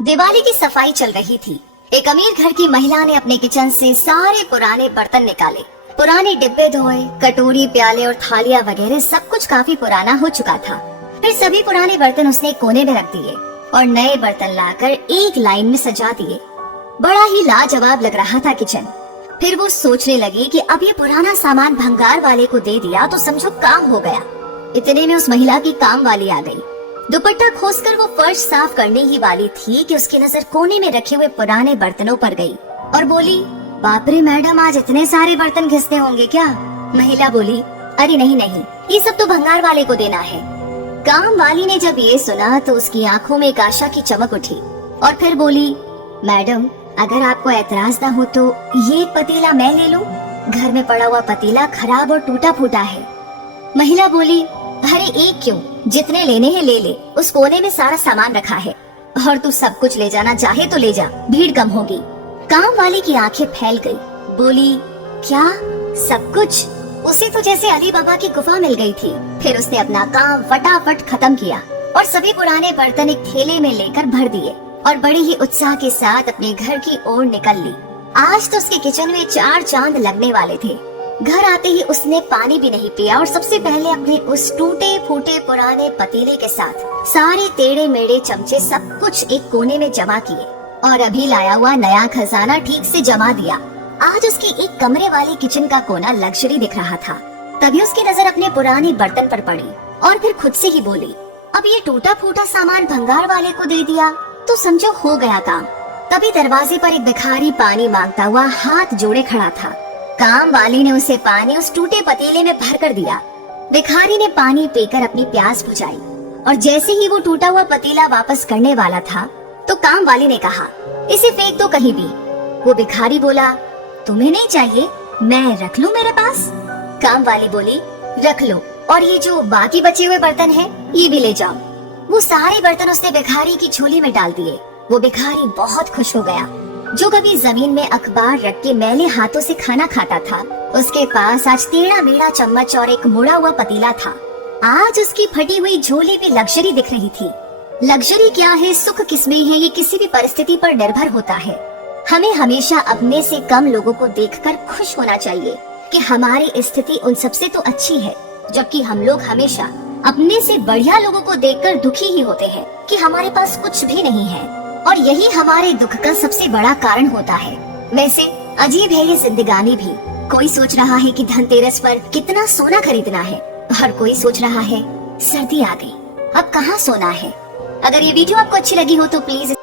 दिवाली की सफाई चल रही थी। एक अमीर घर की महिला ने अपने किचन से सारे पुराने बर्तन निकाले। पुराने डिब्बे धोए, कटोरी, प्याले और थालियां वगैरह सब कुछ काफी पुराना हो चुका था। फिर सभी पुराने बर्तन उसने एक कोने में रख दिए और नए बर्तन लाकर एक लाइन में सजा दिए। बड़ा ही लाजवाब लग रहा था किचन। फिर वो सोचने लगी कि अब ये पुराना सामान भंगार वाले को दे दिया तो समझो काम हो गया। इतने में उस महिला की काम वाली आ गई। दुपट्टा खोसकर वो फर्श साफ करने ही वाली थी कि उसकी नजर कोने में रखे हुए पुराने बर्तनों पर गई और बोली, बाप रे मैडम, आज इतने सारे बर्तन घिसने होंगे क्या? महिला बोली, अरे नहीं नहीं, ये सब तो भंगार वाले को देना है। काम वाली ने जब ये सुना तो उसकी आंखों में एक आशा की चमक उठी और फिर बोली, मैडम, अगर आपको एतराज ना हो तो ये पतीला मैं ले लूं? घर में पड़ा हुआ पतीला खराब और टूटा फूटा है। महिला बोली, अरे एक क्यों, जितने लेने हैं ले ले, उस कोने में सारा सामान रखा है और तू सब कुछ ले जाना चाहे तो ले जा, भीड़ कम होगी। काम वाली की आंखें फैल गई, बोली, क्या सब कुछ? उसे तो जैसे अली बाबा की गुफा मिल गई थी। फिर उसने अपना काम फटाफट खत्म किया और सभी पुराने बर्तन एक थैले में लेकर भर दिए और बड़े ही उत्साह के साथ अपने घर की ओर निकल ली। आज तो उसके किचन में 4 चांद लगने वाले थे। घर आते ही उसने पानी भी नहीं पिया और सबसे पहले अपने उस टूटे फूटे पुराने पतीले के साथ सारे टेढ़े मेढ़े चमचे सब कुछ एक कोने में जमा किए और अभी लाया हुआ नया खजाना ठीक से जमा दिया। आज उसकी एक कमरे वाली किचन का कोना लग्जरी दिख रहा था। तभी उसकी नजर अपने पुराने बर्तन पर पड़ी और फिर खुद से ही बोली, अब ये टूटा फूटा सामान भंगार वाले को दे दिया तो समझो हो गया काम। तभी दरवाजे पर एक भिखारी पानी मांगता हुआ हाथ जोड़े खड़ा था। काम वाली ने उसे पानी उस टूटे पतीले में भर कर दिया। भिखारी ने पानी पीकर अपनी प्यास बुझाई और जैसे ही वो टूटा हुआ पतीला वापस करने वाला था तो काम वाली ने कहा, इसे फेंक दो कहीं भी। वो भिखारी बोला, तुम्हें नहीं चाहिए, मैं रख लूं मेरे पास? काम वाली बोली, रख लो, और ये जो बाकी बचे हुए बर्तन हैं ये भी ले जाओ। वो सारे बर्तन उसने भिखारी की झोली में डाल दिए। वो भिखारी बहुत खुश हो गया। जो कभी जमीन में अखबार रख के मैले हाथों से खाना खाता था, उसके पास आज टेढ़ा मेढ़ा चम्मच और एक मुड़ा हुआ पतीला था। आज उसकी फटी हुई झोली भी लग्जरी दिख रही थी। लग्जरी क्या है, सुख किसमें है, ये किसी भी परिस्थिति पर निर्भर होता है। हमें हमेशा अपने से कम लोगों को देखकर खुश होना चाहिए कि हमारी स्थिति उन सबसे तो अच्छी है, जबकि हम लोग हमेशा अपने से बढ़िया लोगों को देखकर दुखी ही होते हैं कि हमारे पास कुछ भी नहीं है, और यही हमारे दुख का सबसे बड़ा कारण होता है। वैसे अजीब है ये जिंदगानी भी। कोई सोच रहा है कि धनतेरस पर कितना सोना खरीदना है और कोई सोच रहा है सर्दी आ गई, अब कहाँ सोना है। अगर ये वीडियो आपको अच्छी लगी हो तो प्लीज